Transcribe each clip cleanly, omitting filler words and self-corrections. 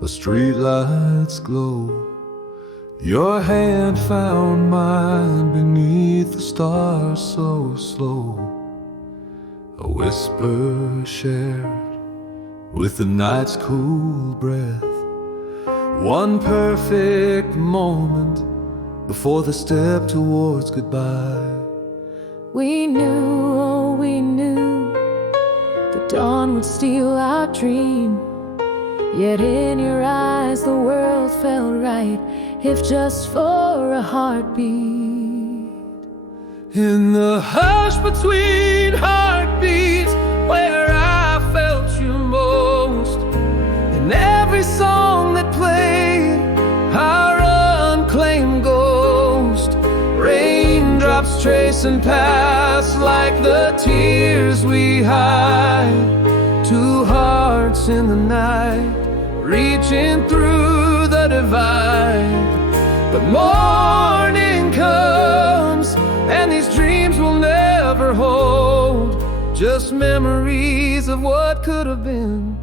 the streetlights glow. Your hand found mine beneath the stars so slow. A whisper shared with the night's cool breath. One perfect moment before the step towards goodbye. We knew, oh we knew, the dawn would steal our dream. Yet in your eyes the world felt right, if just for a heartbeat. In the hush between heartbeats, where I felt you most. In every song that played, our unclaimed ghost. Raindrops tracing paths like the tears we hide. Two hearts in the night, reaching through the divide. But morning comes, and these dreams will never hold. Just memories of what could have been,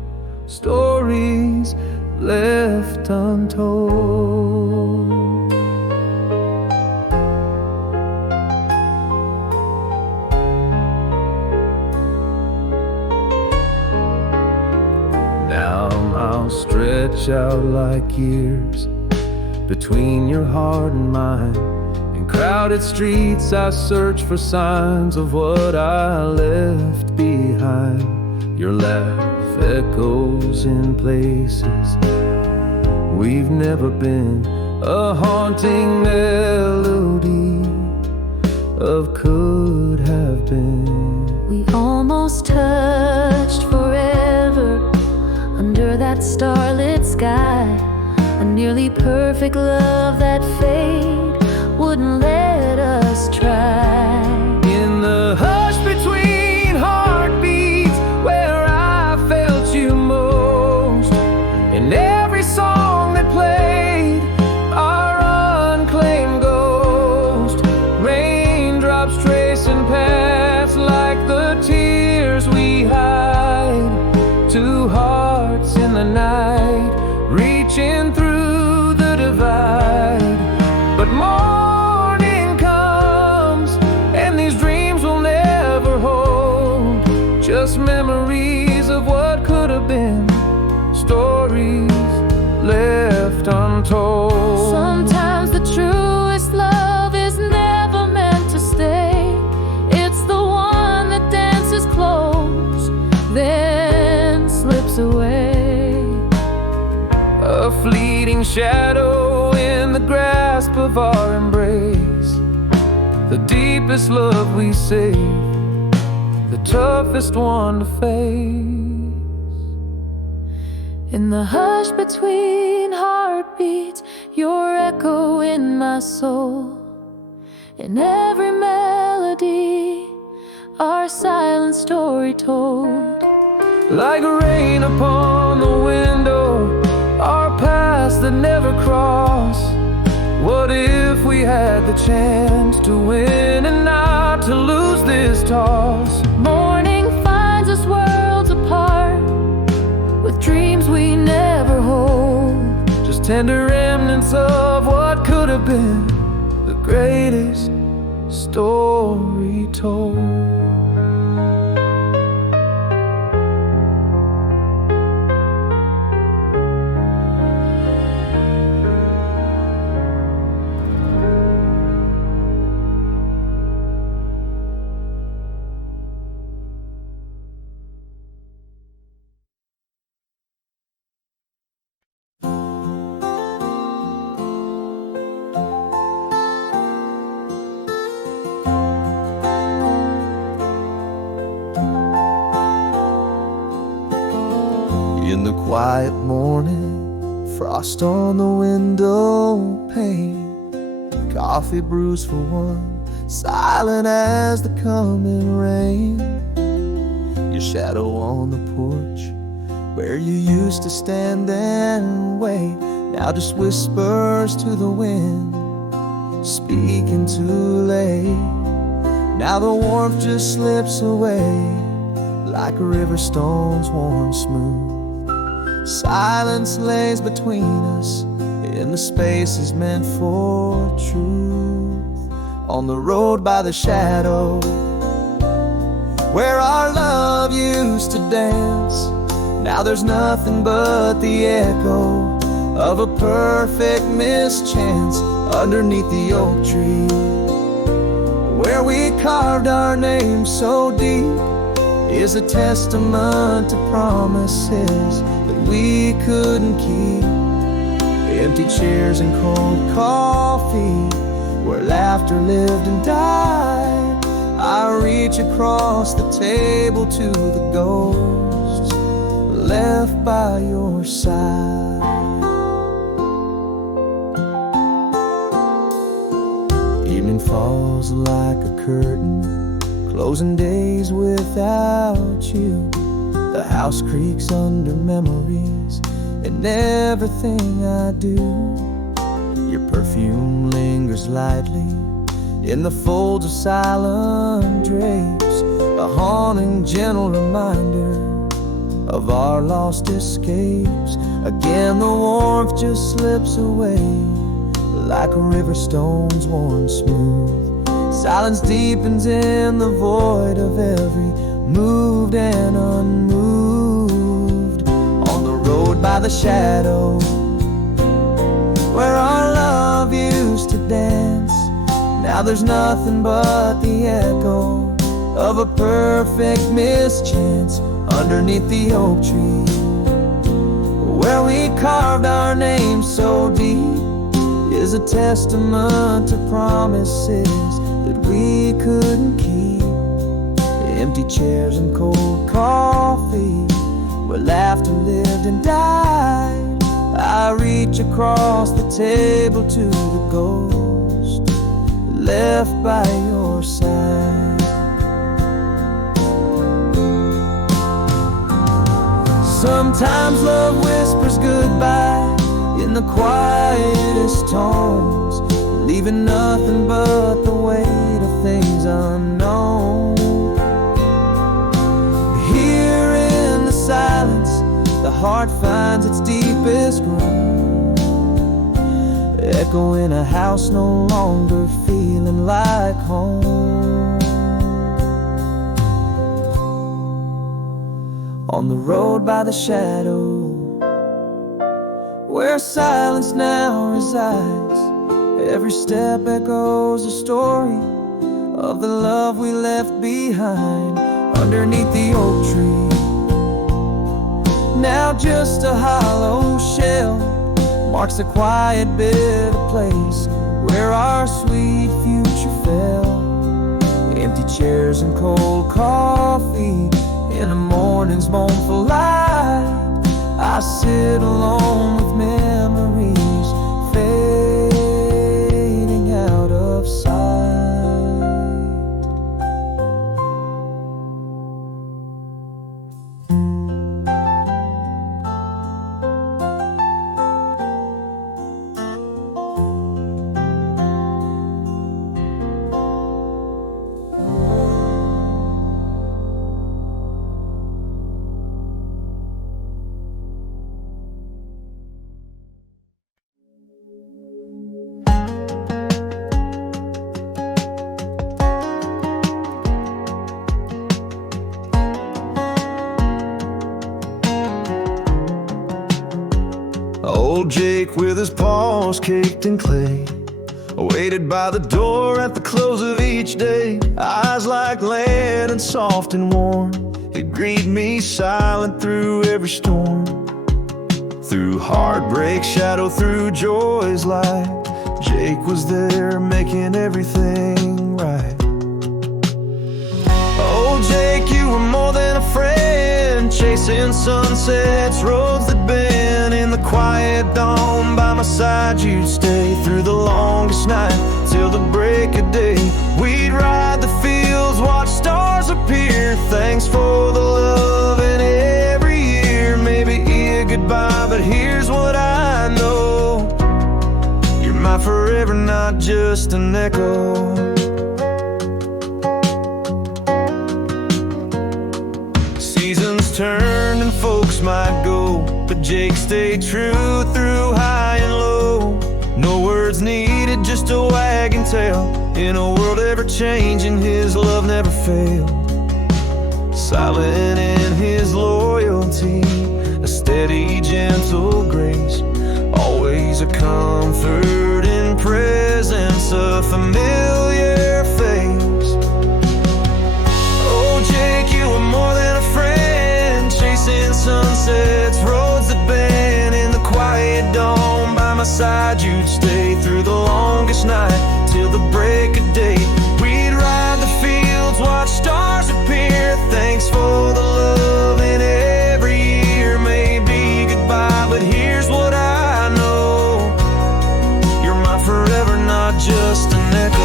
stories left untold. Now I'll stretch out like years between your heart and mine. In crowded streets I search for signs of what I left behind. Your laugh echoes in places we've never been, a haunting melody of could have been. We almost touched forever under that starlit sky, a nearly perfect love that fate wouldn't let us try. In the hush between heartbeats, where I felt you most. In every song that played, our unclaimed ghost. Raindrops tracing paths like the tears we hide. Two hearts in the night, reaching through the divide. But morning comes, and these dreams will never hold. Just memories of what could have been, stories left untold. Sometimes the truest love is never meant to stay. It's the one that dances close, then slips away. A fleeting shadow in the grasp of our embrace. The deepest love we save, the toughest one to face. In the hush between heartbeats, your echo in my soul. In every melody, our silent story told. Like rain upon the window, our past that never cross. What if we had the chance to win and not to lose this toss? Morning finds us worlds apart, with dreams we never hold. Just tender remnants of what could have been, the greatest story told. In the quiet morning, frost on the window pane, coffee brews for one, silent as the coming rain. Your shadow on the porch, where you used to stand and wait, now just whispers to the wind, speaking too late. Now the warmth just slips away, like river stones worn smooth. Silence lays between us in the spaces meant for truth. On the road by the shadow, where our love used to dance, now there's nothing but the echo of a perfect mischance. Underneath the oak tree, where we carved our name so deep, is a testament to promises that we couldn't keep. Empty chairs and cold coffee, where laughter lived and died. I reach across the table to the ghosts left by your side. Evening falls like a curtain, closing days without you. The house creaks under memories and everything I do. Your perfume lingers lightly in the folds of silent drapes, a haunting gentle reminder of our lost escapes. Again the warmth just slips away like a river stones worn smooth. Silence deepens in the void of every moved and unmoved. On the road by the shadow, where our love used to dance, now there's nothing but the echo of a perfect mischance. Underneath the oak tree, where we carved our names so deep, is a testament to promises that we couldn't keep. Empty chairs and cold coffee, where laughter lived and died. I reach across the table to the ghost left by your side. Sometimes love whispers goodbye in the quietest tones, leaving nothing but the weight of things unknown. Here in the silence, the heart finds its deepest groove, echo in a house no longer feeling like home. On the road by the shadow, where silence now resides, every step echoes a story of the love we left behind. Underneath the oak tree, now just a hollow shell, marks a quiet bit of place where our sweet future fell. Empty chairs and cold coffee in the morning's mournful light, I sit alone with memories fading out of sight. Old Jake with his paws caked in clay waited by the door at the close of each day. Eyes like lead and soft and warm, he'd greet me silent through every storm. Through heartbreak, shadow, through joy's light, Jake was there making everything right. Oh Jake, you were more than a friend, chasing sunsets, roads that bend. In the quiet dawn by my side you'd stay through the longest night till the break of day. We'd ride the fields, watch stars appear. Thanks for the love and every year. Maybe a goodbye, but here's what I know: you're my forever, not just an echo. Seasons tables turned and folks might go, but Jake stayed true through high and low. No words needed, just a wagging tail. In a world ever changing, his love never failed. Silent in his loyalty, a steady, gentle grace. Always a comfort in presence, a familiar face. Oh, Jake, you were more than a friend. Chasing sunsets, roads that bend. In the quiet dawn, by my side you'd stay through the longest night, till the break of day. We'd ride the fields, watch stars appear. Thanks for the love in every year. Maybe goodbye, but here's what I know: you're mine forever, not just an echo.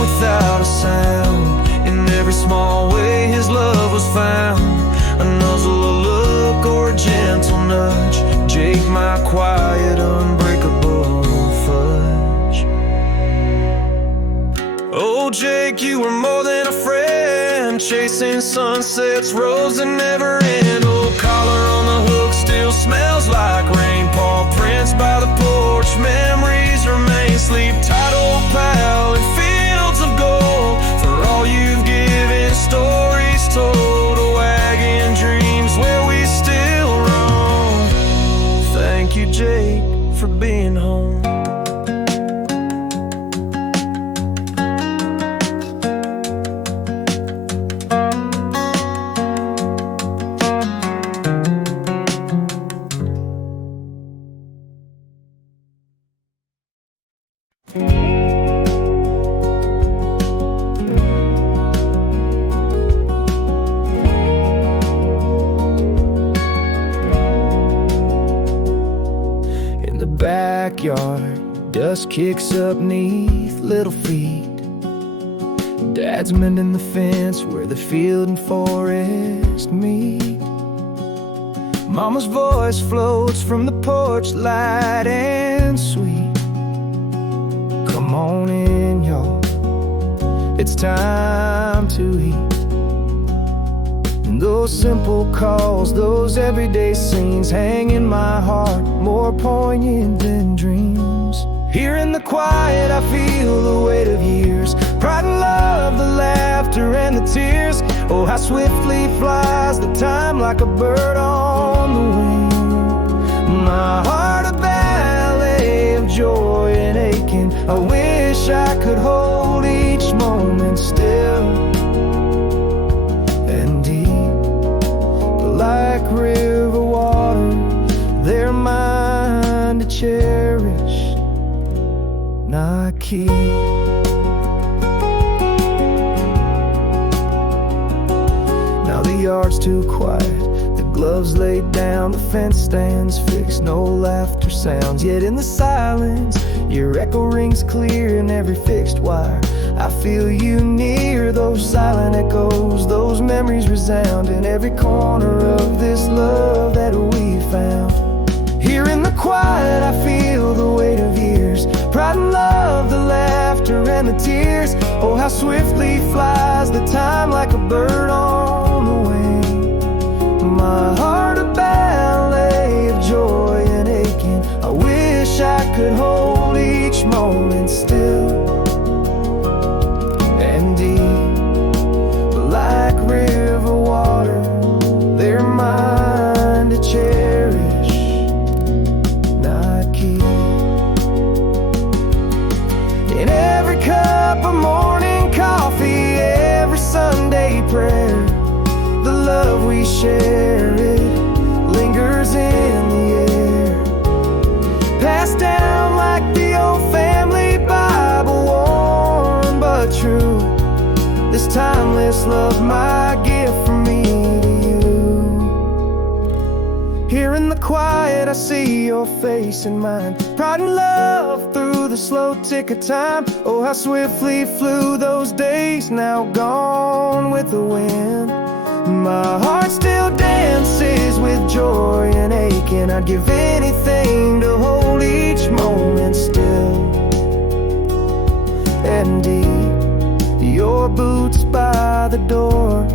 Without a sound, in every small way his love was found. A nuzzle, a look, or a gentle nudge. Jake, my quiet, unbreakable fudge. Oh, Jake, you were more than a friend. Chasing sunsets, roads that never end. Oh, collar on the hook still smells like rain. Paw prints by the porch, memories remain. Sleep tight, old pal, and of gold for all you've given. Stories told, a wagon, dreams where we still roam. Thank you, Jake, for being home. Backyard, dust kicks up neath little feet. Dad's mending the fence where the field and forest meet. Mama's voice floats from the porch, light and sweet. Come on in, y'all, it's time to eat. Those simple calls, those everyday scenes hang in my heart, more poignant than dreams. Here in the quiet I feel the weight of years, pride and love, the laughter and the tears. Oh, how swiftly flies the time, like a bird on the wing. My heart a ballet of joy and aching. I wish I could hold each moment still. Like river water, they're mine to cherish, not keep. Now the yard's too quiet, the gloves laid down, the fence stands fixed, no laughter sounds. Yet in the silence, your echo rings clear in every fixed wire. I feel you near, those silent echoes, those memories resound in every corner of this love that we found. Here in the quiet I feel the weight of years, pride and love, the laughter and the tears. Oh, how swiftly flies the time, like a bird on the wing. My heart a ballet of joy and aching. I wish I could hold each moment still. Like river water, they're mine to cherish, not keep. In every cup of morning coffee, every Sunday prayer, the love we share, it lingers in the air. Passed down like the old family Bible, warm but true. This timeless love, my gift from me to you. Here in the quiet I see your face in mine, pride and love through the slow tick of time. Oh, how swiftly flew those days, now gone with the wind. My heart still dances with joy and ache, and I'd give anything to hold each moment still. And deep, your boots by the door,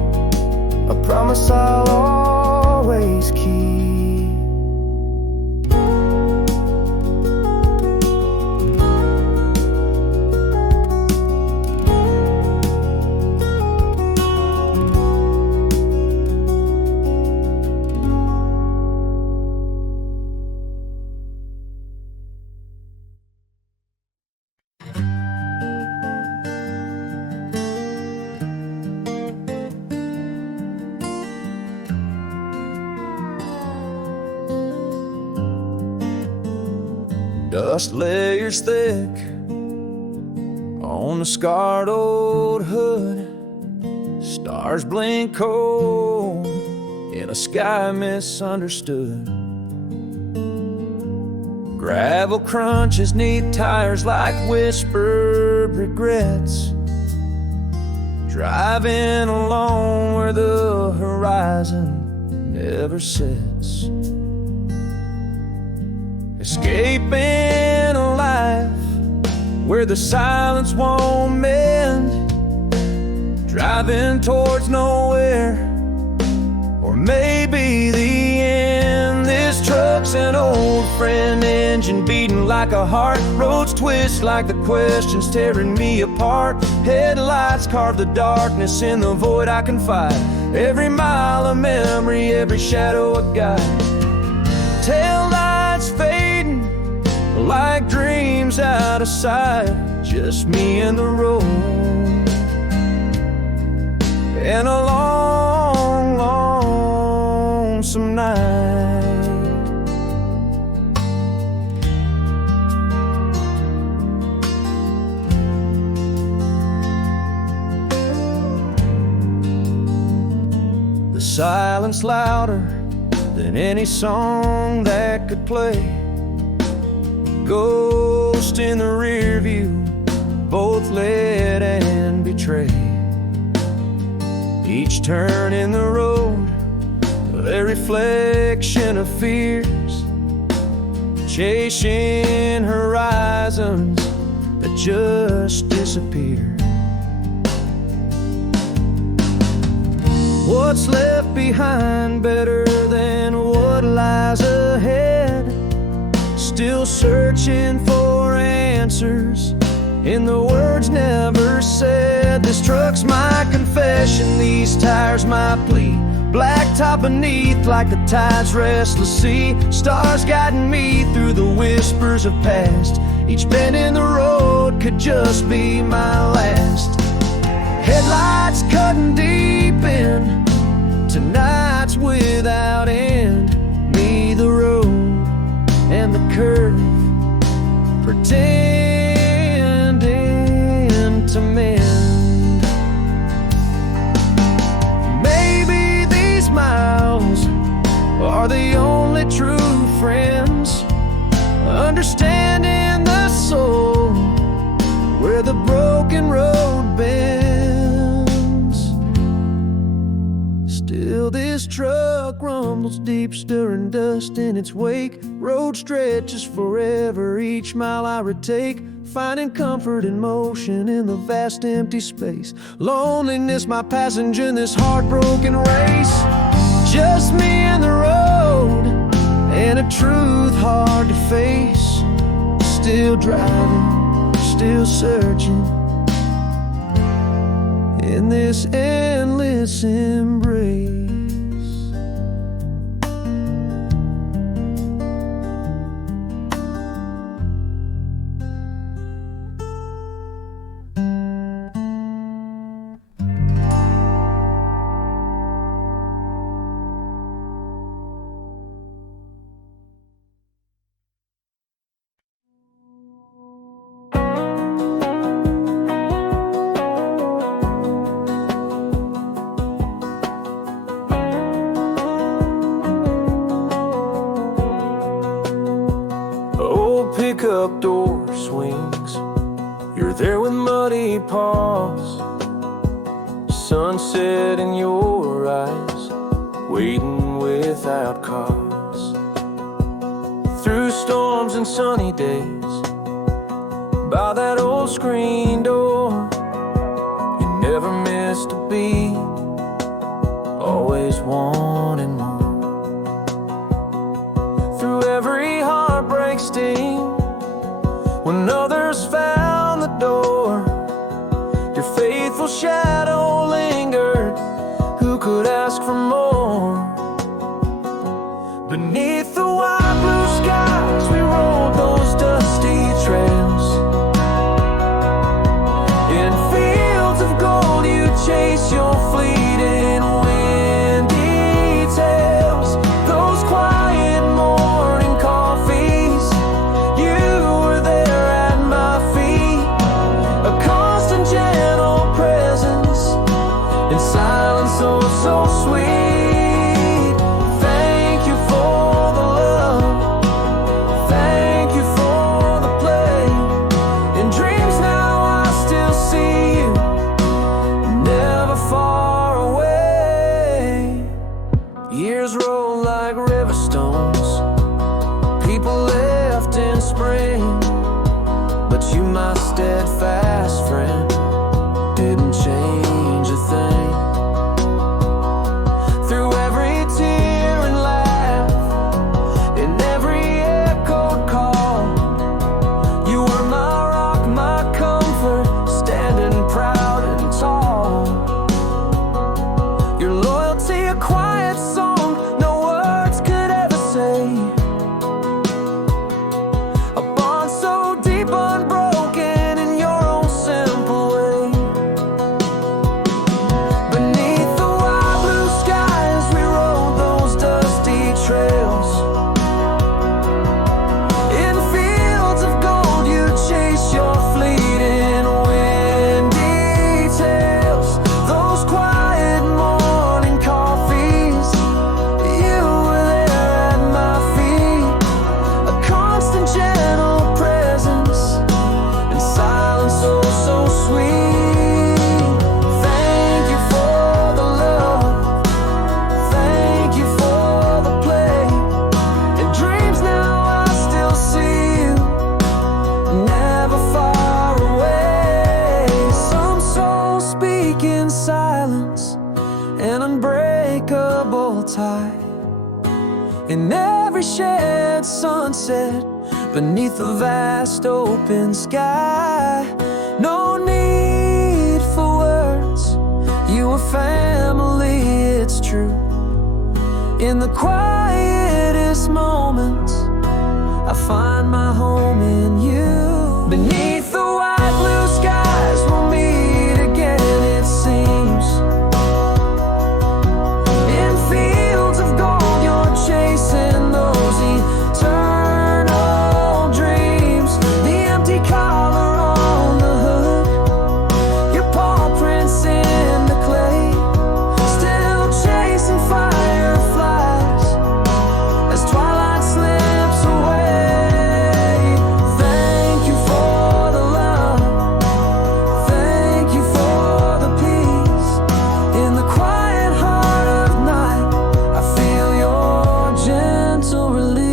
a promise I'll always keep. Dust layers thick on the scarred old hood. Stars blink cold in a sky misunderstood. Gravel crunches neath tires like whispered regrets. Driving alone where the horizon never sets. Escaping a life where the silence won't mend. Driving towards nowhere, or maybe the end. This truck's an old friend, engine beating like a heart. Roads twist like the questions tearing me apart. Headlights carve the darkness in the void I can fight. Every mile a memory, every shadow a guide. Tail lights fading like dreams out of sight. Just me and the road, and a long, lonesome night. The silence louder than any song that could play. Ghost in the rear view, both led and betrayed. Each turn in the road, a reflection of fears, chasing horizons that just disappear. What's left behind better than what lies ahead? Still searching for answers in the words never said. This truck's my confession, these tires my plea. Black top beneath like the tide's restless sea. Stars guiding me through the whispers of past. Each bend in the road could just be my last. Headlights cutting deep in to nights without end. Me, the road, and the curve, pretending to mend. Maybe these miles are the only true friends, understanding the soul where the broken road bends. Still this truck rumbles deep, stirring dust in its wake. Road stretches forever, each mile I retake, finding comfort in motion in the vast empty space. Loneliness my passenger in this heartbroken race. Just me and the road, and a truth hard to face. Still driving, still searching in this endless embrace. Pickup door swings, you're there with muddy paws. Sunset in your eyes, waiting without cause. Through storms and sunny days, by that old screen door, you never missed a beat, always wanting more. Through every heartbreak sting, when others found the door, your faithful shadow lingered. Who could ask for more? Beneath the wide blue skies, we rode those dusty trails. In fields of gold, you chase your fleeting wind details. Those quiet morning coffees, you were there at my feet. A constant gentle presence in silence, so sweet. Thank you for the love, thank you for the play. In dreams now I still see you, never far away. Years roll like river stones, people left in spring, but you, my steadfast friend, didn't change a thing. Through every tear and laugh, in every echoed call, you were my rock, my comfort, standing proud and tall. Your loyalty, a quiet song no words could ever say. A bond so deep, unbroken in your own simple way. Beneath the wide blue skies, we rode those dusty trails. In fields of gold, you chase your fleeting wind details. Those quiet morning coffees, you were there at my feet. A constant gentle presence in silence, so sweet. Thank you for the love, thank you for the play. In dreams now I still see you, never far away. Some souls speak in silence, an unbreakable tie. In every shared sunset, beneath a vast open sky. No need for words, you are family, it's true. In the quietest moments, I find my home in you. Beneath the wide blue skies, we'll meet again, it seems. In fields of gold, you're chasing those eternal dreams. The empty collar on the hood, your paw prints in the clay, still chasing fireflies as twilight slips away. Thank you for the love, thank you for the peace. In the quiet heart of night, I feel your gentle release.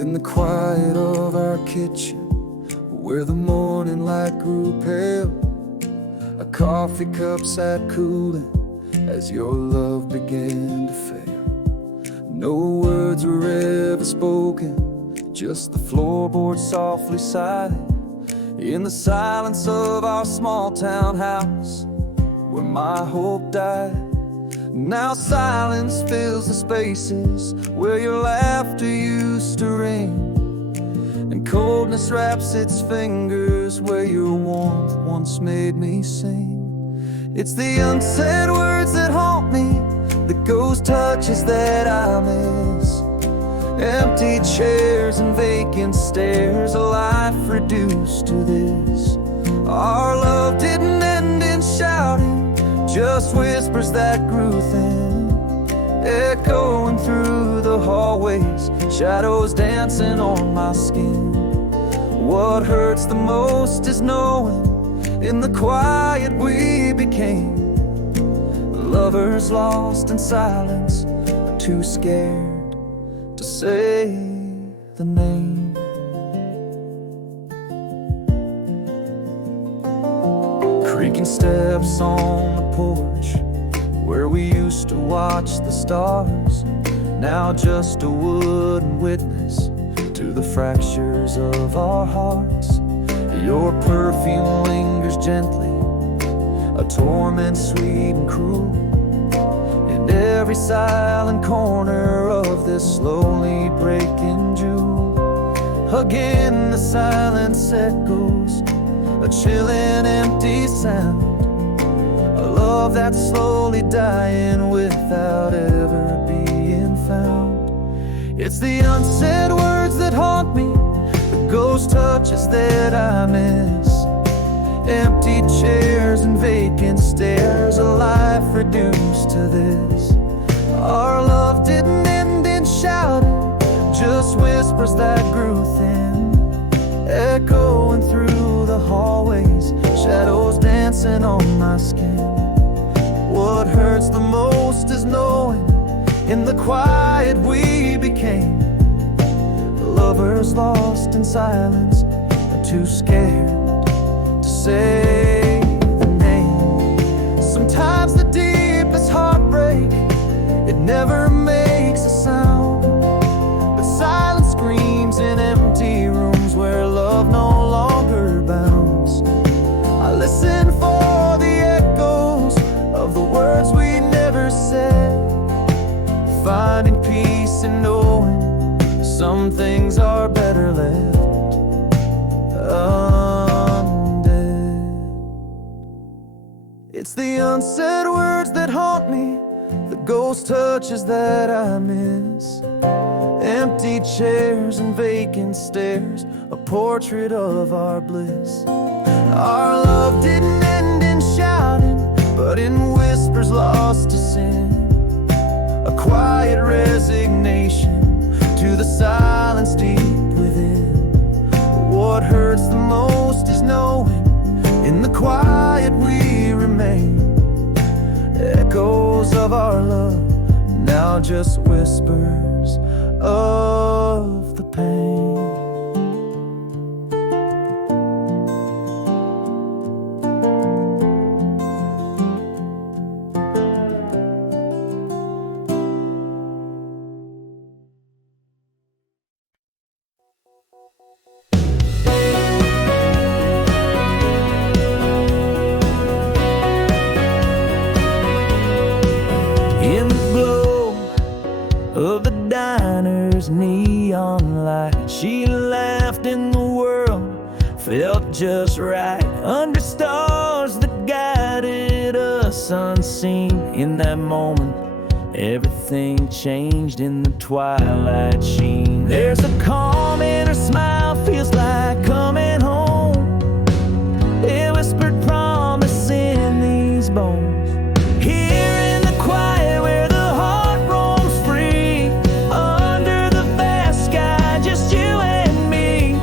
In the quiet of our kitchen, where the morning light grew pale, a coffee cup sat cooling as your love began to fail. No words were ever spoken, just the floorboard softly sighed. In the silence of our small town house, where my hope died, now silence fills the spaces where your laughter used to ring, and coldness wraps its fingers where your warmth once made me sing. It's the unsaid words that haunt me, the ghost touches that I miss. Empty chairs and vacant stares, a life reduced to this. Our love didn't end in shouting, just whispers that grew thin, echoing through the hallways, shadows dancing on my skin. What hurts the most is knowing in the quiet we became lovers lost in silence, but too scared to say the name. Creaking steps on the porch where we used to watch the stars, now just a wooden witness to the fractures of our hearts. Your perfume lingers gently, a torment sweet and cruel, in every silent corner of this slowly breaking jewel. Again the silence echoes, a chilling empty sound, a love that's slowly dying without ever being found. It's the unsaid words that haunt me, the ghost touches that I miss. Empty chairs and vacant stares, a life reduced to this. Our love didn't end in shouting, just whispers that grew thin, echoing through the hallways, shadows dancing on my skin. What hurts the most is knowing in the quiet we became lovers lost in silence, but too scared to say the name. Sometimes the deepest heartbreak, it never makes a sound, but silence screams in empty rooms where love no longer bounds. I listen for the echoes of the words we never said, finding peace in knowing some things are better left undead. It's the unsaid words that haunt me, the ghost touches that I miss. Empty chairs and vacant stares, a portrait of our bliss. Our love didn't end in shouting, but in whispers lost to sin, a quiet resignation to the silence deep within. What hurts the most is knowing in the quiet we remain echoes of our love, now just whispers of the pain. Of the diner's neon light, she laughed and the world felt just right. Under stars that guided us unseen, in that moment everything changed in the twilight sheen. There's a calm in her smile, feels like coming home. A whispered promise in these bones. Here in the quiet where the heart roams free, under the vast sky, just you and me,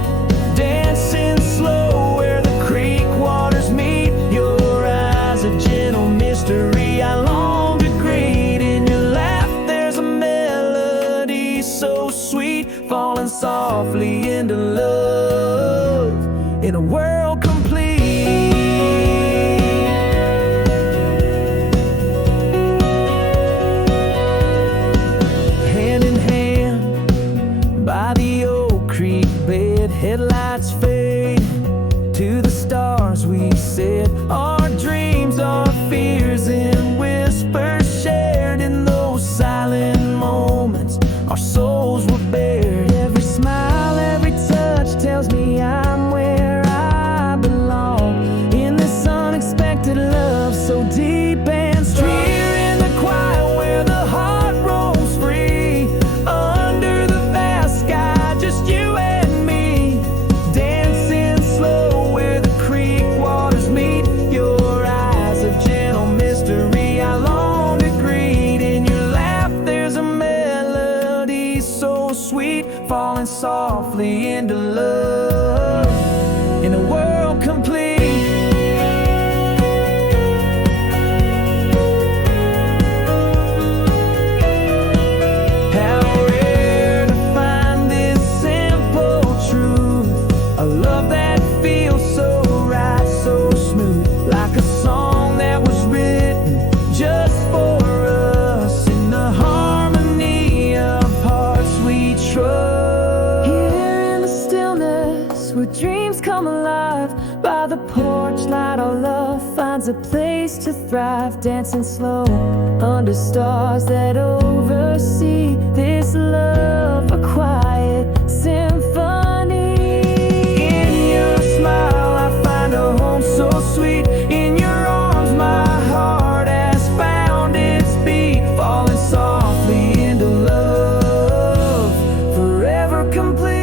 dancing slow where the creek waters meet. Your eyes a gentle mystery I long to greet. In your laugh there's a melody so sweet, falling softly into love in a world complete. Hand in hand by the old creek bed, headlights fade to the stars we said. Our dreams, our fears in whispers shared. In those silent moments our souls were bared. Every smile, every touch tells me I'm where I belong, in this unexpected love so deep and strong. Here in the quiet where the heart dreams come alive. By the porch light, our love finds a place to thrive. Dancing slow under stars that oversee this love, a quiet symphony. In your smile I find a home so sweet. In your arms my heart has found its beat. Falling softly into love, forever complete.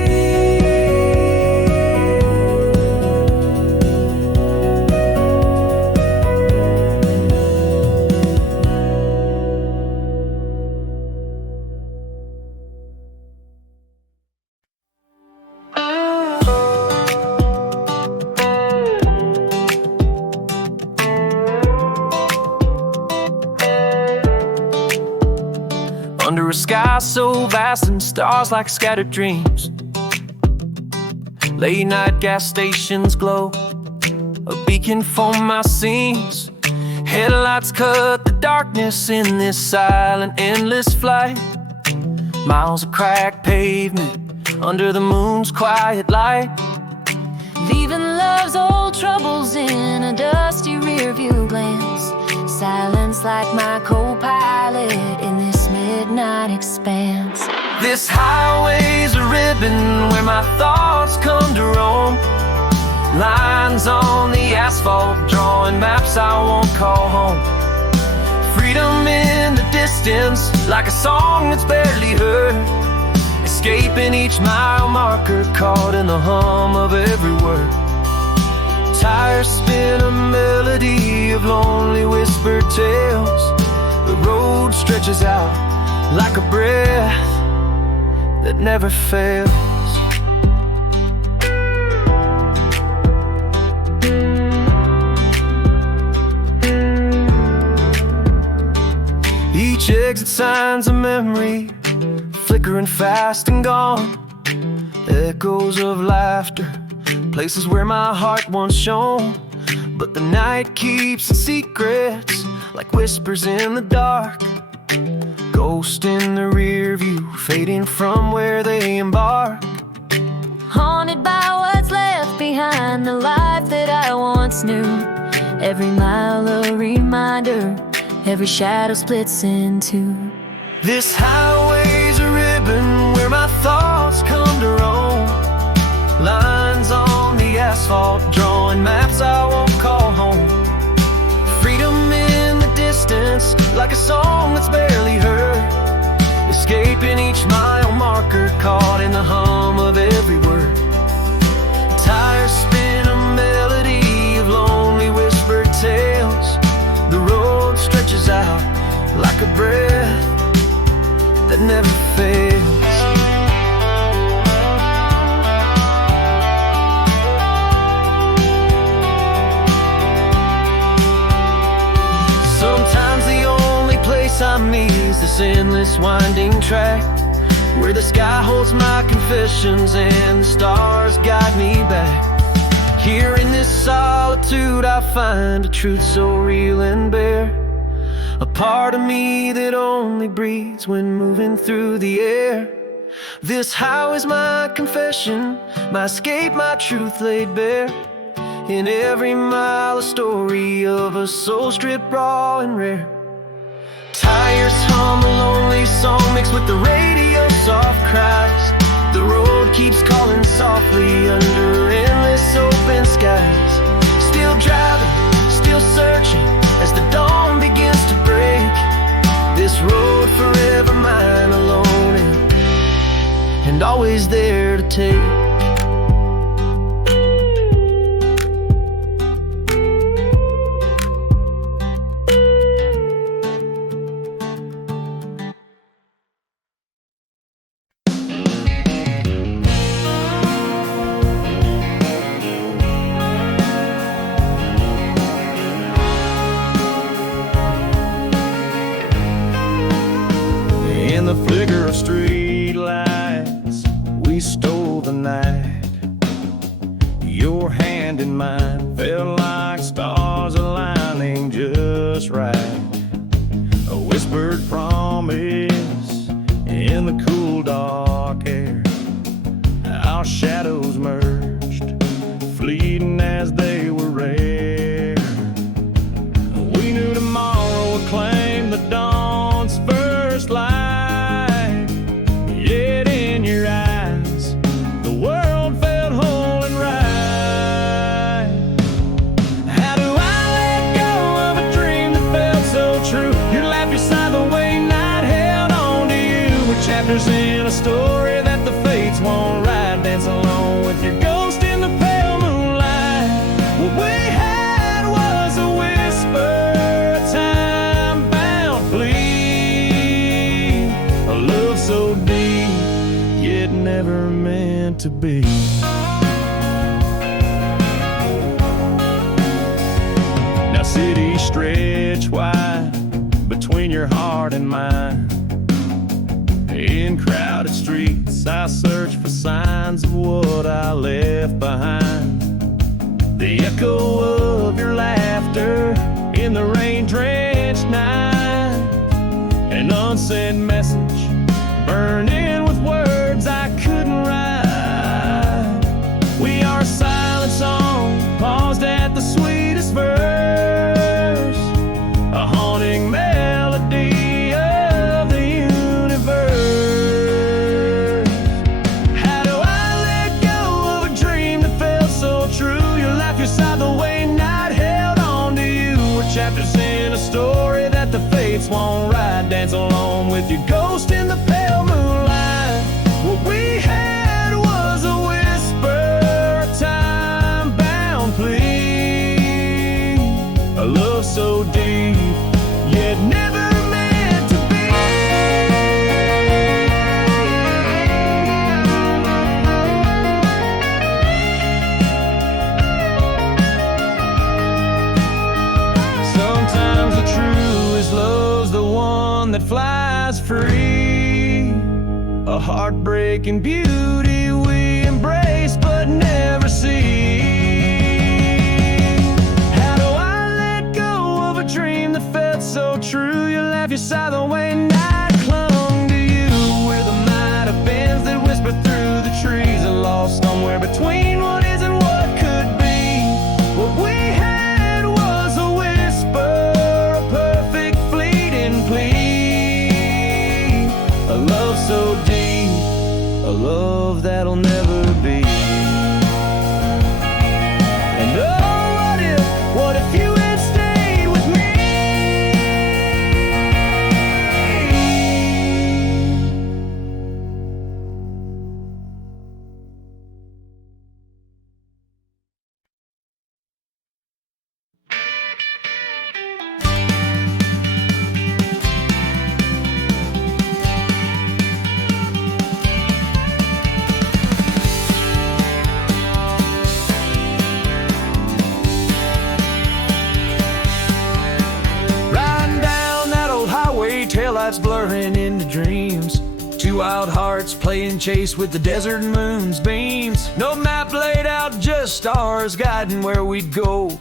Under a sky so vast and stars like scattered dreams, late night gas stations glow, a beacon for my scenes. Headlights cut the darkness in this silent, endless flight. Miles of cracked pavement under the moon's quiet light, Leaving love's old troubles in a dusty rearview glance. Silence like my co-pilot in this midnight expanse. This highway's a ribbon where my thoughts come to roam. Lines on the asphalt, drawing maps I won't call home. Freedom in the distance, like a song that's barely heard. Escaping each mile marker, caught in the hum of every word. Tires spin a melody of lonely whispered tales. The road stretches out like a breath that never fails. Each exit sign's a memory, flickering fast and gone. Echoes of laughter, places where my heart once shone. But the night keeps its secrets, like whispers in the dark. Ghost in the rear view, fading from where they embark. Haunted by what's left behind, the life that I once knew. Every mile a reminder, every shadow splits in two. This highway's a ribbon where my thoughts come to roam. Lines on the asphalt, drawing maps I won't call home. Freedom in the distance, like a song that's barely heard. Escaping each mile marker, caught in the hum of every word. Tires spin a melody of lonely whispered tales. The road stretches out like a breath that never fails. Sometimes the only place I'm me is this endless winding track, where the sky holds my confessions and the stars guide me back. Here in this solitude I find a truth so real and bare, a part of me that only breathes when moving through the air. This highway's my confession, my escape, my truth laid bare. In every mile a story of a soul stripped raw and rare. Tires hum a lonely song mixed with the radio soft cries. The road keeps calling softly under endless open skies. Still driving, still searching as the dawn begins to break. This road forever mine alone and always there to take. In the flicker of street lights, we stole the night. Your hand in mine felt like stars aligning just right. A whispered promise in the cool dark air. Our shadows merged story that the fates won't write. Dance alone with your ghost in the pale moonlight. What we had was a whisper, a time-bound plea, a love so deep, yet never meant to be. Now cities stretch wide between your heart and mine. In crowded streets, I search for signs of what I left behind. The echo of your laughter in the rain-drenched night. An unsent message burning with words I couldn't write. We are a silent song, paused at the sweetest verse, a haunting melody of the universe. How do I let go of a dream that felt so true? Your life, your side, the way night held on to you. We're chapters in a story that the fates won't write. Dance alone with your ghost in the pale moonlight. What we had was a whisper, a time-bound plea, a love so deep, yet never meant to be. Sometimes the truest love's the one that flies free, a heartbreaking beauty we embrace but never see. How do I let go of a dream that felt so true? Your laugh, your sigh, the way night clung to you. We're the might of winds that whisper through the trees, are lost somewhere between what is and what could be. What we had was a whisper, a perfect fleeting plea, a love so deep, a love that'll never be. And oh, what if you had stayed with me? Taillights blurring into dreams, two wild hearts playing chase with the desert moon's beams. No map laid out, just stars guiding where we'd go.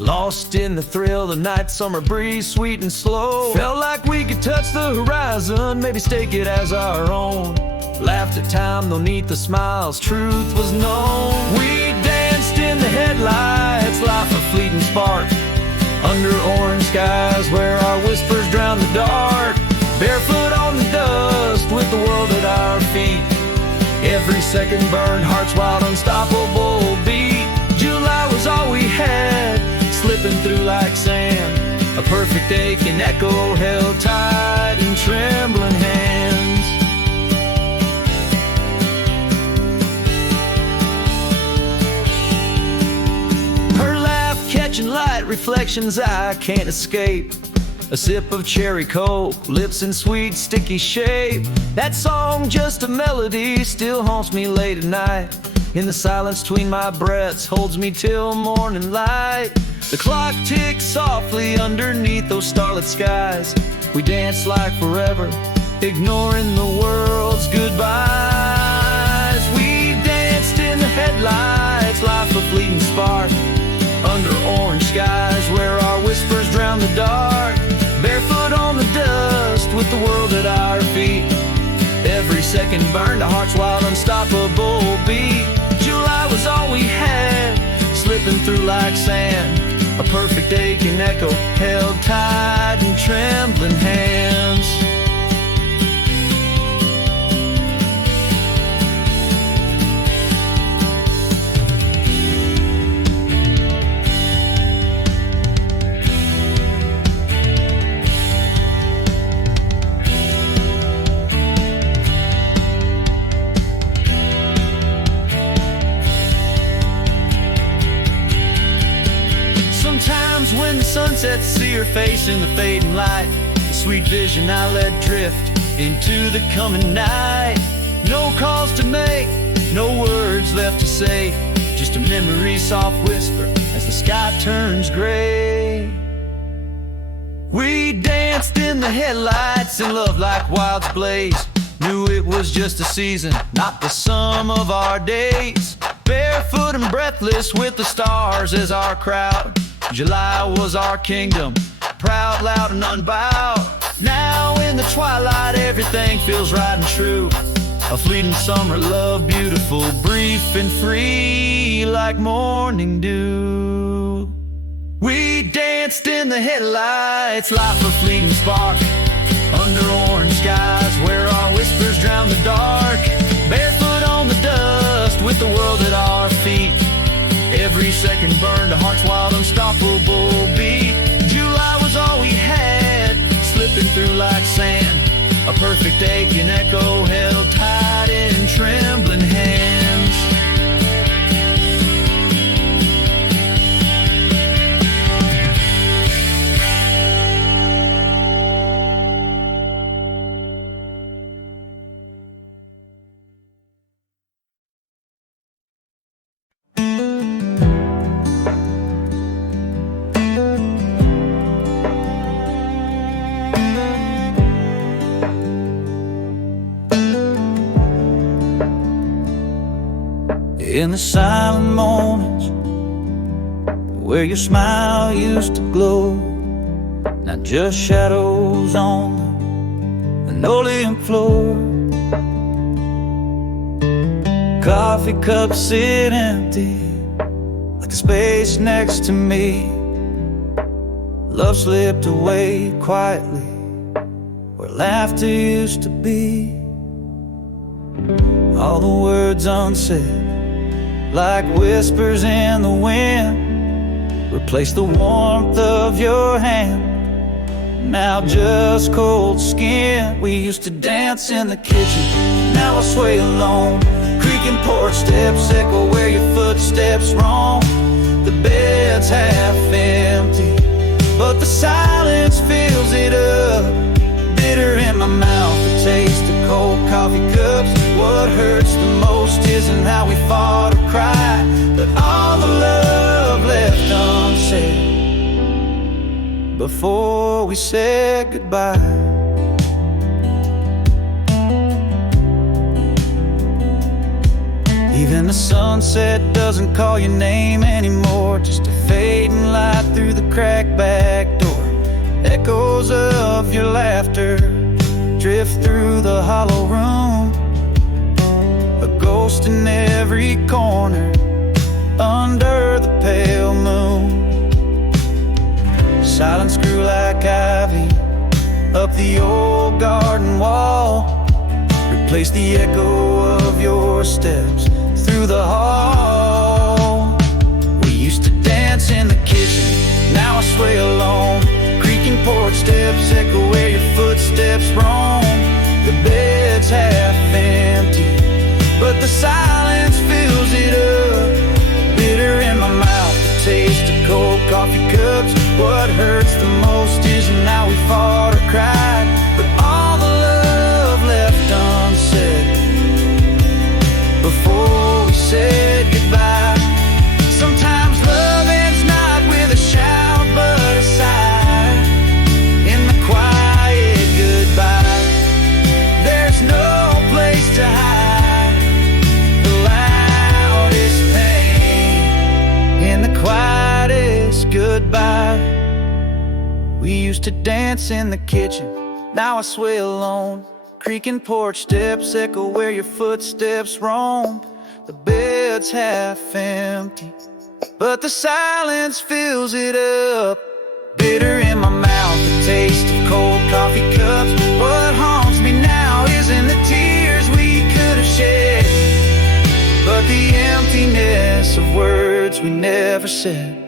Lost in the thrill, the night summer breeze, sweet and slow. Felt like we could touch the horizon, maybe stake it as our own. Laughed at time, though neath the smiles, truth was known. We danced in the headlights, life a fleeting spark, under orange skies where our whispers drown the dark. Barefoot on the dust with the world at our feet. Every second burned, hearts wild, unstoppable beat. July was all we had, slipping through like sand. A perfect aching echo held tight in trembling hands. Her laugh catching light, reflections I can't escape. A sip of cherry coke, lips in sweet sticky shape. That song, just a melody, still haunts me late at night. In the silence between my breaths, holds me till morning light. The clock ticks softly underneath those starlit skies. We dance like forever, ignoring the world's goodbyes. We danced in the headlights, life a fleeting spark, under orange skies where our whispers drown the dark. Barefoot on the dust with the world at our feet. Every second burned, a heart's wild, unstoppable beat. July was all we had, slipping through like sand. A perfect aching echo held tight in trembling hands. sunset to see her face in the fading light. A sweet vision I let drift into the coming night. No calls to make, no words left to say, just a memory soft whisper as the sky turns gray. We danced in the headlights and loved like wild's blaze. Knew it was just a season, not the sum of our days. Barefoot and breathless with the stars as our crowd. July was our kingdom, proud, loud and unbowed. Now in the twilight everything feels right and true. A fleeting summer love, beautiful, brief and free like morning dew. We danced in the headlights, life a fleeting spark. Under orange skies where our whispers drown the dark. Barefoot on the dust with the world at our feet. Every second burned a heart's wild unstoppable beat. July was all we had, slipping through like sand. A perfect aching echo held tight in trembling hands. In the silent moments where your smile used to glow, not just shadows on the linoleum floor. Coffee cups sit empty like the space next to me. Love slipped away quietly where laughter used to be. All the words unsaid like whispers in the wind, replace the warmth of your hand, now just cold skin. We used to dance in the kitchen, now I sway alone. Creaking porch steps echo where your footsteps roam. The bed's half empty, but the silence fills it up. Bitter in my mouth, the taste of cold coffee cups. What hurts the most isn't how we fought or cried, but all the love left unsaid before we said goodbye. Even the sunset doesn't call your name anymore, just a fading light through the cracked back door. Echoes of your laughter drift through the hollow room. A ghost in every corner under the pale moon. Silence grew like ivy up the old garden wall. Replace the echo of your steps through the hall. We used to dance in the kitchen, now I sway alone. Creaking porch steps echo where your footsteps roam. The bed's half empty, but the silence fills it up. Bitter in my mouth, the taste of cold coffee cups. What hurts the most isn't how we fought or cried, but all the love left unsaid before we said goodbye. Sometimes love ends not with a shout but a sigh. In the quiet goodbye, there's no place to hide the loudest pain. In the quietest goodbye, we used to dance in the kitchen, now I sway alone. Creaking porch steps echo where your footsteps roam. The bed's half empty, but the silence fills it up. Bitter in my mouth, the taste of cold coffee cups. What haunts me now isn't the tears we could have shed, but the emptiness of words we never said.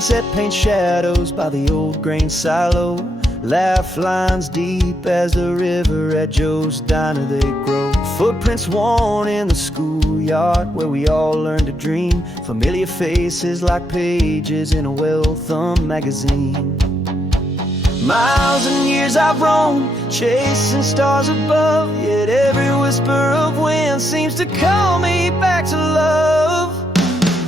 Sunset paints shadows by the old grain silo. Laugh lines deep as the river at Joe's diner they grow. Footprints worn in the schoolyard where we all learned to dream. Familiar faces like pages in a well-thumbed magazine. Miles and years I've roamed, chasing stars above, yet every whisper of wind seems to call me back to love.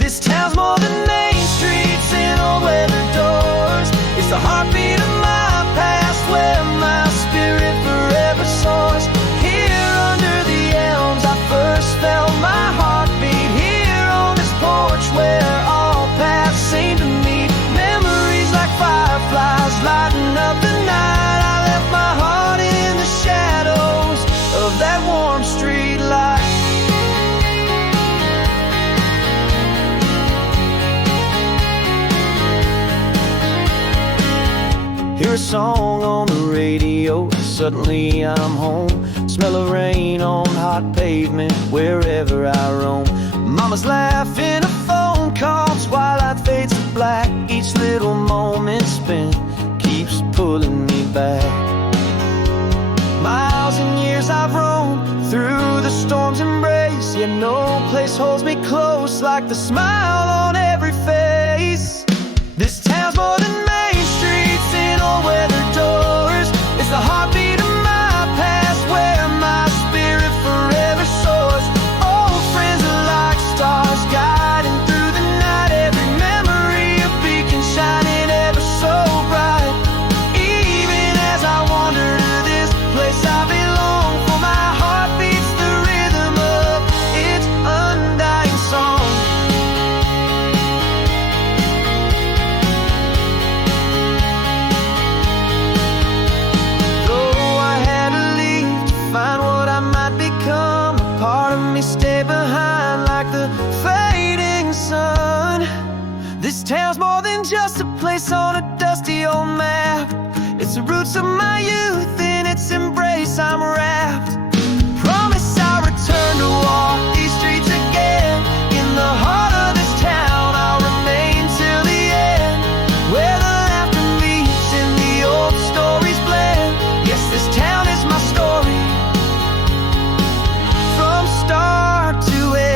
This town's more than main streets and old weather doors. It's the heartbeat of my past where my spirit forever soars. Here under the elms I first felt my heartbeat. Here on this porch where all paths seem to meet. Memories like fireflies lighting up the night. I left my heart in the shadows of that warm street light. Hear a song on the radio, suddenly I'm home. Smell of rain on hot pavement wherever I roam. Mama's laughing, a phone call, twilight fades to black. Each little moment spent keeps pulling me back. Miles and years I've roamed through the storm's embrace, yet no place holds me close like the smile on every face. This town's more than main streets and old weather doors. It's the heartbeat of my past where my spirit forever soars. Old friends are like stars guiding through the night. Every memory a beacon shining ever so bright. Even as I wander to this place I belong, for my heart beats the rhythm of its undying song. Find what I might become. A part of me stay behind like the fading sun. This town's more than just a place on a dusty old map. It's the roots of my youth, in its embrace I'm wrapped. Promise I'll return to walk these streets again. In the heart of this town I'll remain till the end, where the laughter meets and the old stories blend. Yes, this town is my story from start to end.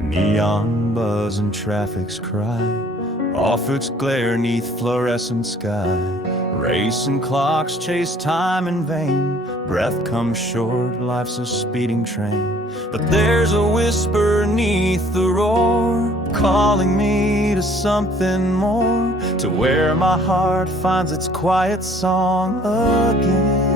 Neon buzz and traffic's cry off its glare neath fluorescent sky. Racing clocks chase time in vain. Breath comes short, life's a speeding train. But there's a whisper neath the roar, calling me to something more, to where my heart finds its quiet song again.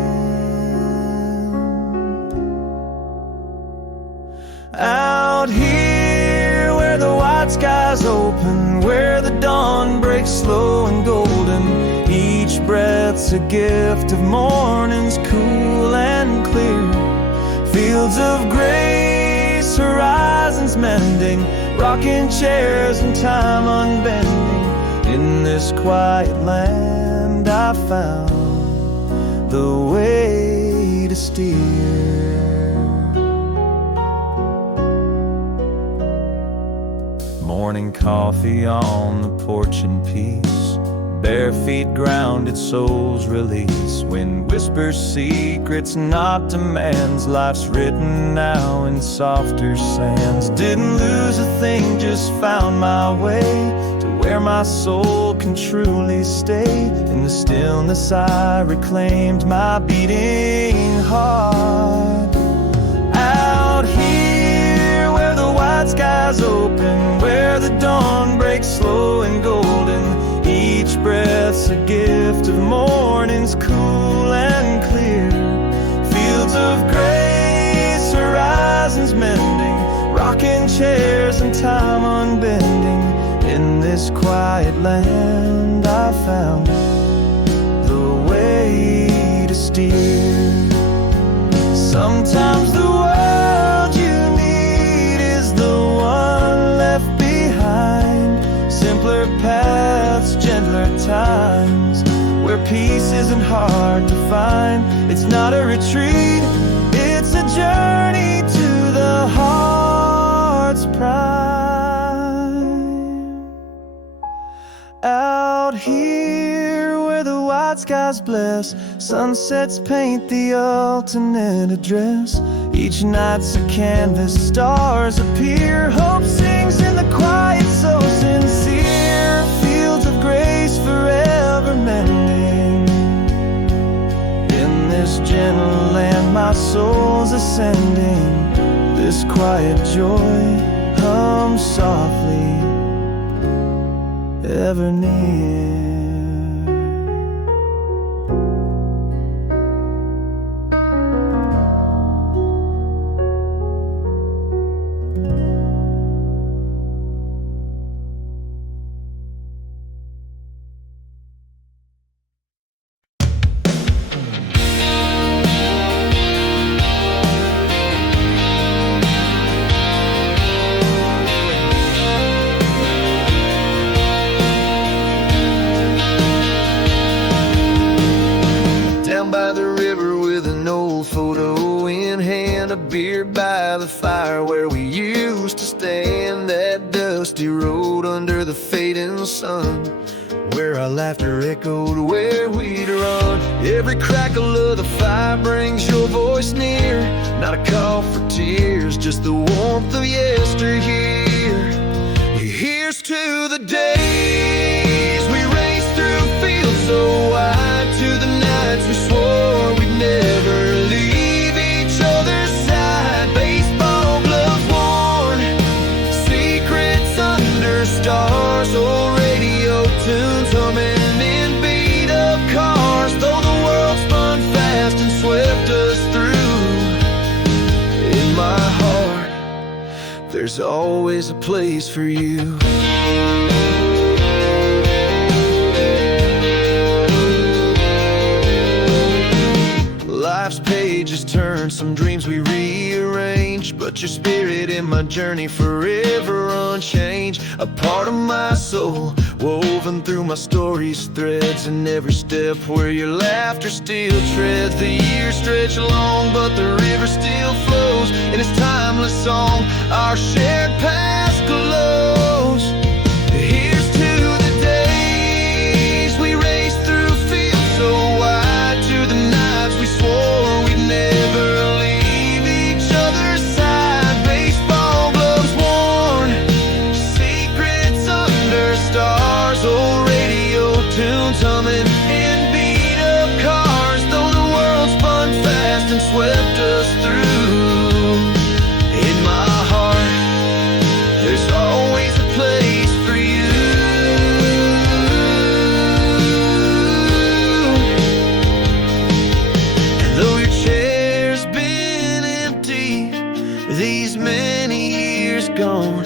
Out here where the white skies open, where the dawn breaks slow and golden, each breath's a gift of mornings cool and clear. Fields of grace, horizons mending, rocking chairs and time unbending. In this quiet land I found the way to steer. Morning coffee on the porch in peace, bare feet grounded, souls release. Wind whispers secrets, not demands. Life's written now in softer sands. Didn't lose a thing, just found my way to where my soul can truly stay. In the stillness I reclaimed my beating heart. Out here where the white skies open, where the dawn breaks slow and golden, each breath's a gift of mornings cool and clear. Fields of grace, horizons mending, rocking chairs and time unbending. In this quiet land I found the way to steer. Sometimes the world you need is the one left behind. Simpler paths, gentler times, where peace isn't hard to find. It's not a retreat, it's a journey to the heart's prime. Out here where the white skies bless, sunsets paint the alternate address. Each night's a canvas, stars appear. Hope sings in the quiet, so sincere. Fields of grace forever mending. In this gentle land my soul's ascending. This quiet joy hums softly, ever near. By the river with an old photo in hand, a beer by the fire where we used to stand. That dusty road under the fading sun, where our laughter echoed, where we'd run. Every crackle of the fire brings your voice near. Not a call for tears, just the warmth of yesteryear. Here's to the days we raced through fields so wide, to the nights we swore we'd never leave each other's side. Baseball gloves worn, secrets under stars, old radio tunes humming in beat-up cars. Though the world spun fast and swept us through, in my heart there's always a place for you. Life's pages turn, some dreams we rearrange, but your spirit in my journey forever unchanged. A part of my soul woven through my story's threads, and every step where your laughter still treads. The years stretch long, but the river still flows in its timeless song. Our shared past glows. Here's to the days we raced through fields so wide, to the nights we swore we'd never leave each other's side. Baseball gloves worn, secrets under stars, old radio tunes humming in beat-up cars. Though the world spun fast and swept us through, in my heart there's always a place for you. And though your chair's been empty these many years gone,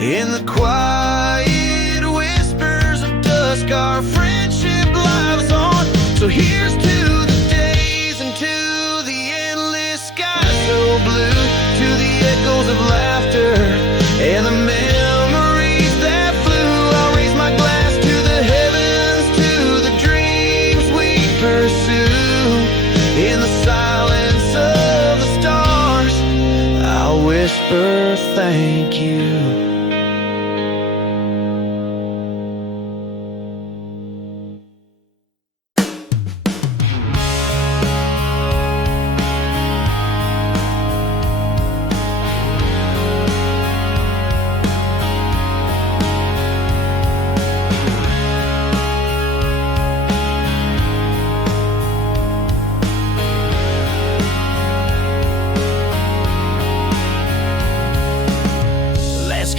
in the quiet whispers of dusk our friendship lives on. So here's to the days and to the endless sky so blue, to the echoes of laughter and the memories that flew. I'll raise my glass to the heavens, to the dreams we pursue. In the silence of the stars I'll whisper thank you.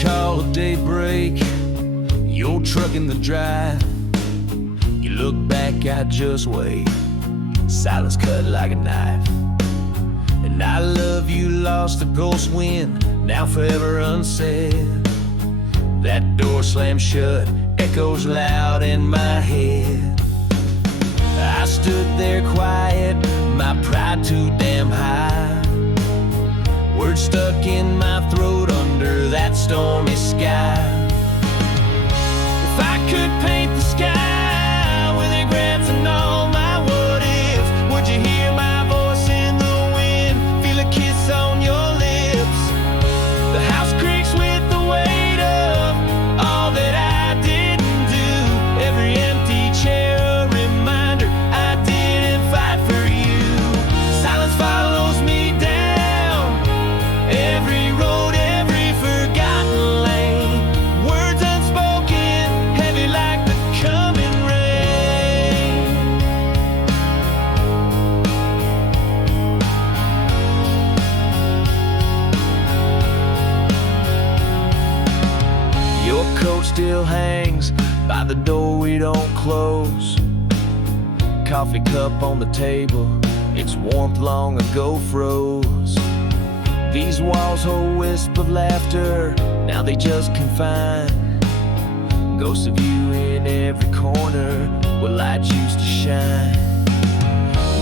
Call of daybreak, your truck in the drive. You look back, I just wait. Silence cut like a knife. And I love you lost the ghost wind, now forever unsaid. That door slammed shut, echoes loud in my head. I stood there quiet, my pride too damn high. Words stuck in my throat under that stormy sky. If I could paint the sky with regrets and all my what ifs, would you hear my voice in the wind, feel a kiss on your lips? The house creaks with the weight of all that I didn't do. Every empty chair a reminder I didn't fight for you. Silence follows me down every road, every forgotten lane. Words unspoken, heavy like the coming rain. Your coat still hangs by the door we don't close. Coffee cup on the table, its warmth long ago froze. These walls hold wisp of laughter, now they just confine ghosts of you in every corner where lights used to shine.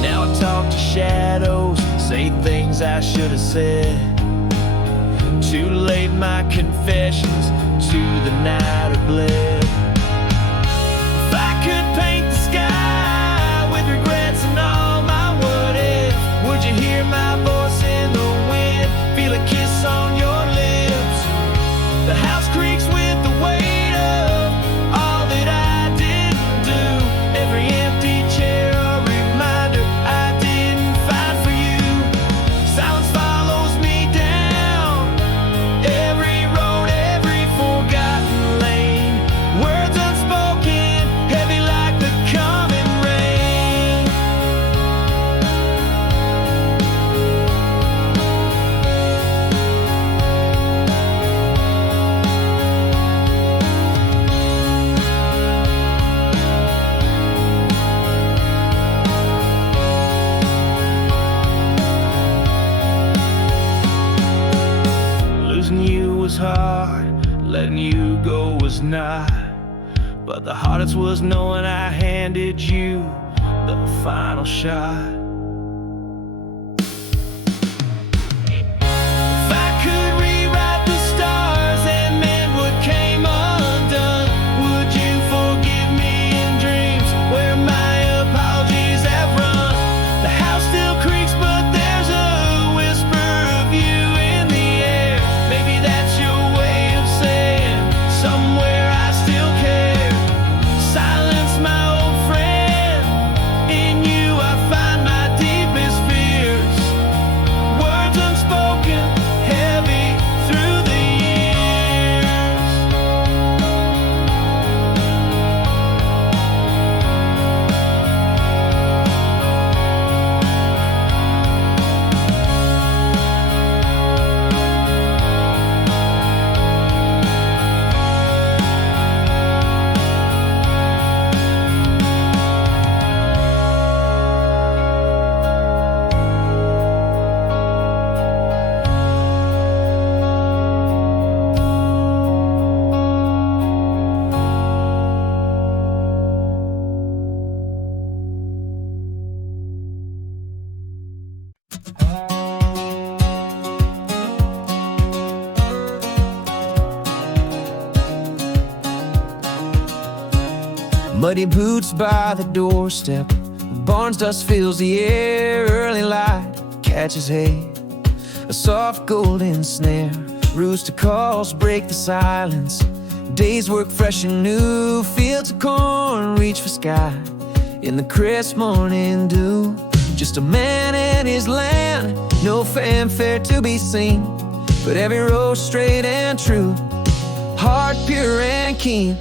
Now I talk to shadows, say things I should have said. Too late, my confessions to the night are bled. If I could paint the sky with regrets and all my what ifs, would you hear my voice in the wind, feel a kiss on your lips? The house creaks with the weight of all that I didn't do. Every empty chair a reminder I didn't fight for you. Silence follows me down every road, every forgotten lane. Words unspoken, heavy like the coming rain. Losing you was hard, letting you go was not. But the hardest was knowing I handed you the final shot. If I could rewrite the stars and mend what came undone, would you forgive me in dreams where my apologies have run? The house still creaks, but there's a whisper of you in the air. Maybe that's your way of saying somewhere I still care. Silence, my old friend, in you I find my deepest fears. Words unspoken, heavy through the years. Muddy boots by the doorstep, barn's dust fills the air. Early light catches hay, a soft golden snare. Rooster calls break the silence, day's work fresh and new. Fields of corn reach for sky in the crisp morning dew. Just a man and his land, no fanfare to be seen, but every row straight and true, heart pure and keen.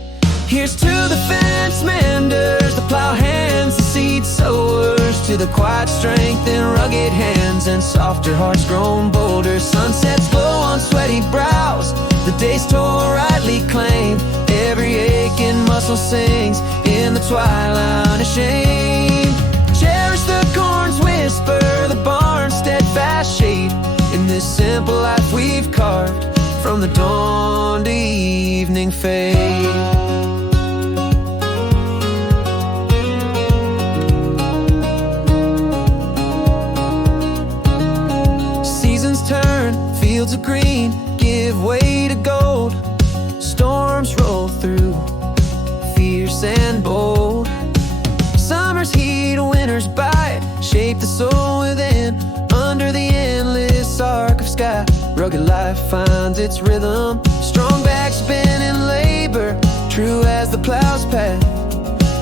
Here's to the fence menders, the plow hands, the seed sowers, to the quiet strength in rugged hands and softer hearts grown bolder. Sunsets glow on sweaty brows, the day's toil rightly claimed. Every aching muscle sings in the twilight of shame. Cherish the corn's whisper, the barn's steadfast shade, in this simple life we've carved from the dawn to evening fade. fields of green give way to gold. Storms roll through, fierce and bold. Summer's heat, winter's bite, shape the soul within. Under the endless arc of sky, rugged life finds its rhythm. Strong backs bend in labor, true as the plow's path.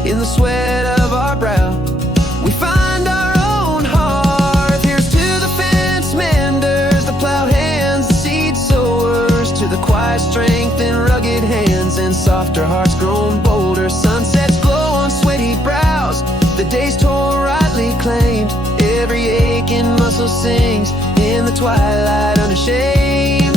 In the sweat of our brow, we find our own hearth. Here's to the fence menders, the plowed hands, the seed sowers. To the quiet strength in rugged hands and softer hearts grown bolder. Sunsets glow on sweaty brows, the day's toil rightly claimed. Every aching muscle sings in the twilight unashamed.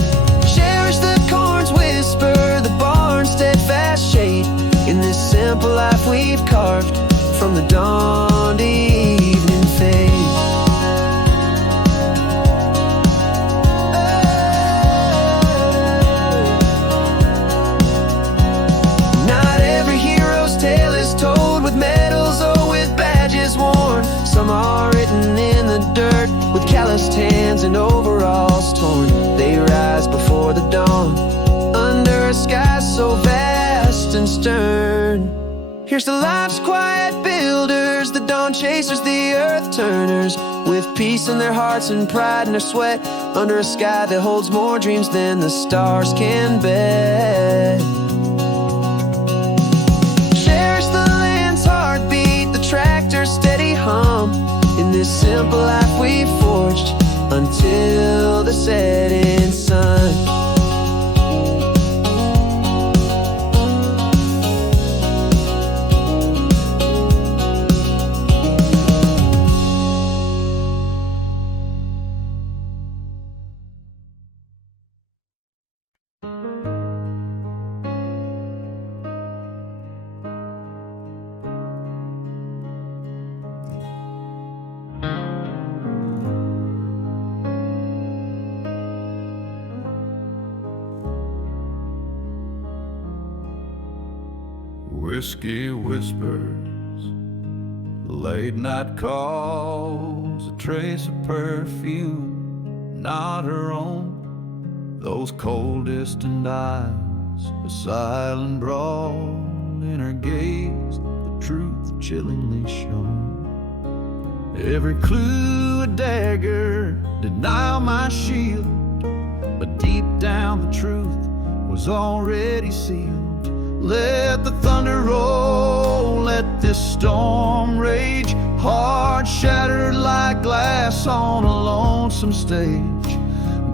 Cherish the corn's whisper, the barn's steadfast shade. In this simple life we've carved from the dawn to evening fade. Not every hero's tale is told with medals or with badges worn. Some are written in the dirt with calloused hands and overalls torn. They rise before the dawn under a sky so vast and stern. Here's to life's quiet builders, the dawn chasers, the earth turners, with peace in their hearts and pride in their sweat, under a sky that holds more dreams than the stars can bet. Cherish the land's heartbeat, the tractor's steady hum. In this simple life we've forged until the setting sun. Whiskey whispers, late night calls, a trace of perfume, not her own. Those cold distant eyes, a silent brawl in her gaze, the truth chillingly shown. Every clue a dagger, denial my shield, but deep down the truth was already sealed. Let the thunder roll, let this storm rage, heart shattered like glass on a lonesome stage.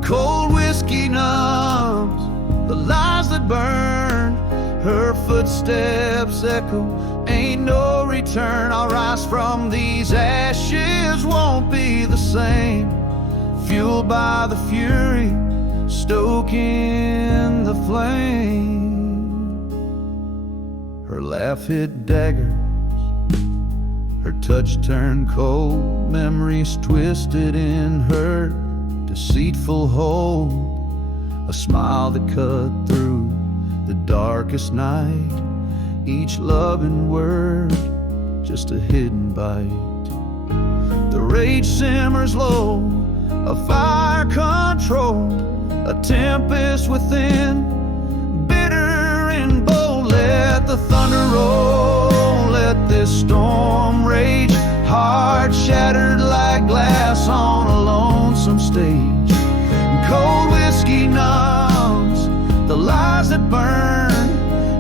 Cold whiskey numbs the lies that burn, her footsteps echo, ain't no return. I'll rise from these ashes, won't be the same. Fueled by the fury, stoking the flame. Her laugh hit daggers, her touch turned cold, memories twisted in her deceitful hold. A smile that cut through the darkest night, each loving word just a hidden bite. The rage simmers low, a fire controlled, a tempest within, bitter and bold. Let the thunder roll, let this storm rage, heart shattered like glass on a lonesome stage. Cold whiskey numbs the lies that burn,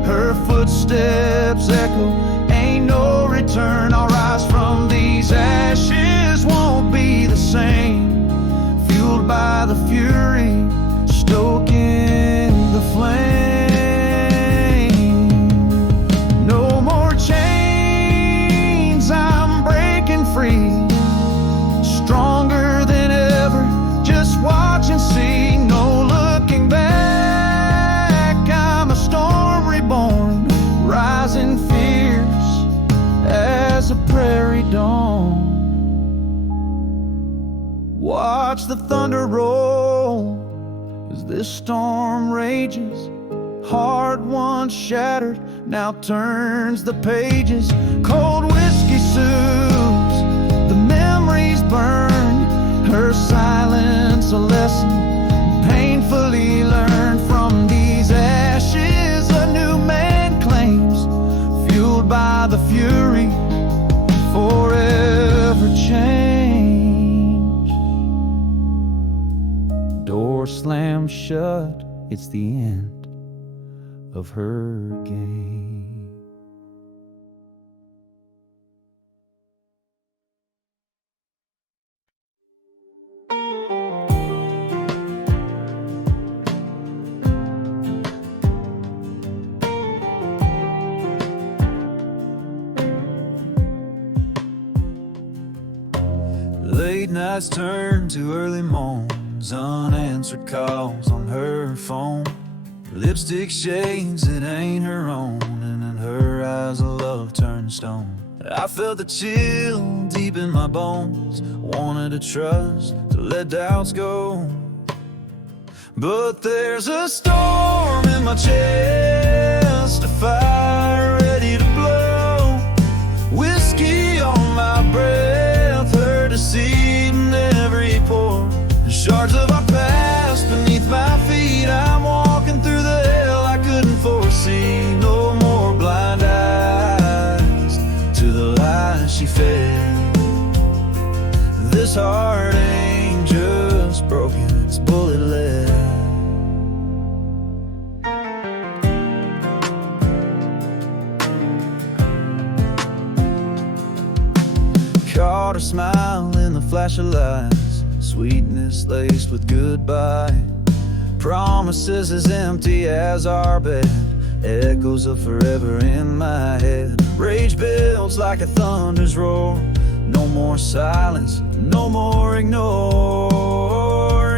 her footsteps echo, ain't no return. I'll rise from these ashes, won't be the same. Fueled by the fury, stoking the flame. No more chains, I'm breaking free, stronger than ever, just watch and see. No looking back, I'm a storm reborn, rising fierce as a prairie dawn. Watch the thunder roll as this storm rages. Heart once shattered now turns the pages. Cold whiskey soothes, the memories burn, her silence a lesson, pain hopefully learn from these ashes. A new man claims, fueled by the fury, forever change. Door slammed shut, it's the end of her game. Late nights turn to early morns, unanswered calls on her phone. Lipstick shades that ain't her own, and in her eyes a love turned stone. I felt the chill deep in my bones, wanted to trust, to let doubts go. But there's a storm in my chest, a fire ready to blow. Whiskey on my breath, her deceit in every pore. Shards of our past beneath my feet, I'm walking through the hell I couldn't foresee. No more blind eyes to the lies she fed. This heart ain't just broken, it's bullet lead. Caught her smile in the flash of lights, sweetness laced with goodbye. Promises as empty as our bed, echoes of forever in my head. Rage builds like a thunder's roar, no more silence, no more ignore.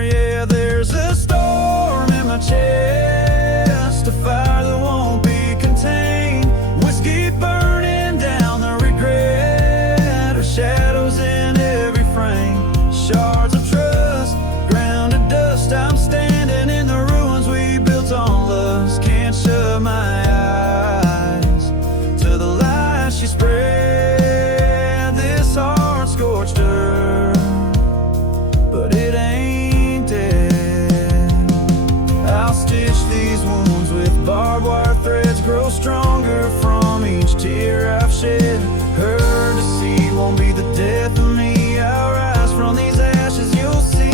Yeah, there's a storm in my chest, a fire that won't be contained. Whiskey burning down the regret, her shadows in every frame. Shards of trust, ground to dust, I'm standing in the ruins we built on lust. Can't shut my eyes to the lies she spread. This heart scorched her, but it ain't dead. I'll stitch these wounds with barbed wire threads, grow stronger from each tear I've shed. Her deceit won't be the death of me, I'll rise from these ashes, you'll see.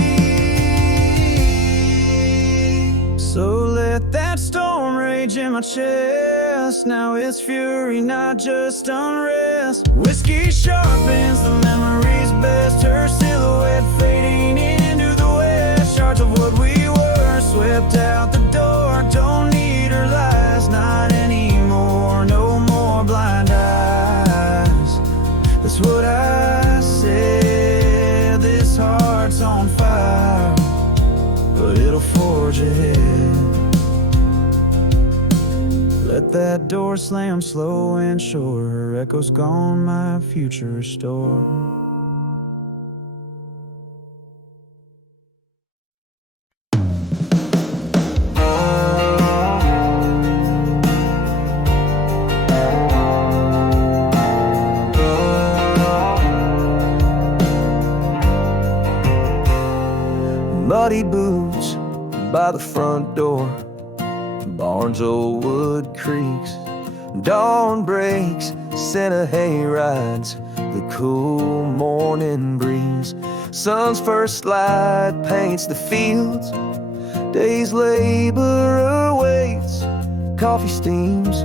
So let that storm rage in my chest, now it's fury, not just unrest. Whiskey sharpens the memories best, her silhouette fading into the west. Shards of what we were swept out the door, don't need her lies, not anymore. No more blind eyes, that's what I said. This heart's on fire, but it'll forge ahead. Let that door slam slow and sure, her echo's gone, my future restored. Muddy boots by the front door, barns old wood creaks. Dawn breaks, scent of hay rides, the cool morning breeze. Sun's first light paints the fields, day's labor awaits. Coffee steams,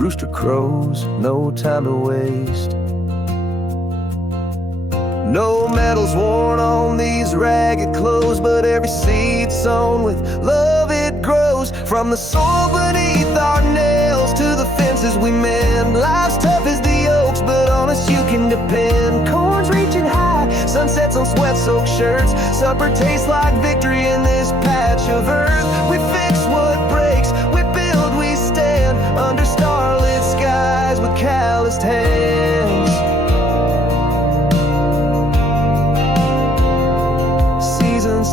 rooster crows, no time to waste. No metal's worn on these ragged clothes, but every seed sown with love it grows. From the soil beneath our nails to the fences we mend, life's tough as the oaks, but on us you can depend. Corn's reaching high, sunsets on sweat-soaked shirts. Supper tastes like victory in this patch of earth. We fix what breaks, we build, we stand under starlit skies with calloused hands.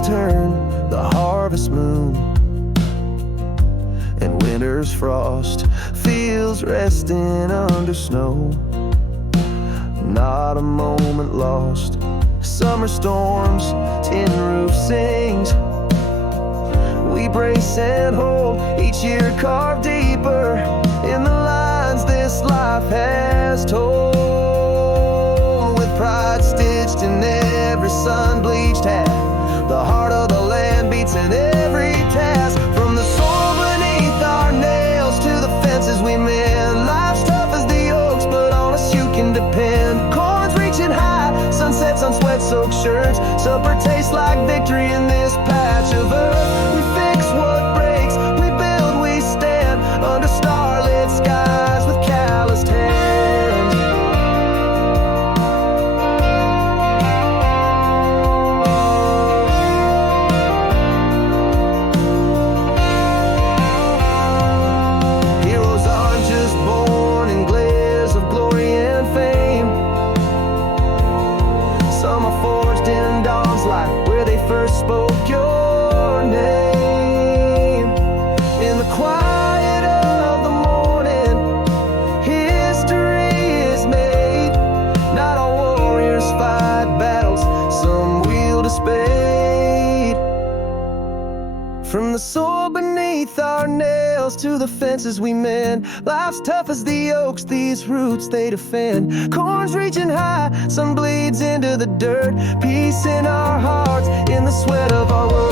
Turn the harvest moon, and winter's frost feels resting under snow. Not a moment lost. Summer storms, tin roof sings. we brace and hold, each year carved deeper in the lines this life has told. With pride stitched in every sun-bleached hat, the heart of the land beats in every task. From the soul beneath our nails to the fences we mend, life's tough as the oaks, but on us you can depend. Corns reaching high, sunsets on sweat-soaked shirts, supper tastes like victory in this patch of earth. We fix what breaks, we build, we stand under starlit skies with calloused hands. Heroes aren't just born in glares of glory and fame. Some are forged in dawn's light where they first spoke your name. In the quiet of the morning, history is made. Not all warriors fight battles, some wield a spade. From the soil beneath our nails to the fences we mend, life's tough as the oaks, these roots they defend. Corns reaching high, sun bleeds into the dirt, peace in our hearts, in the sweat of our world.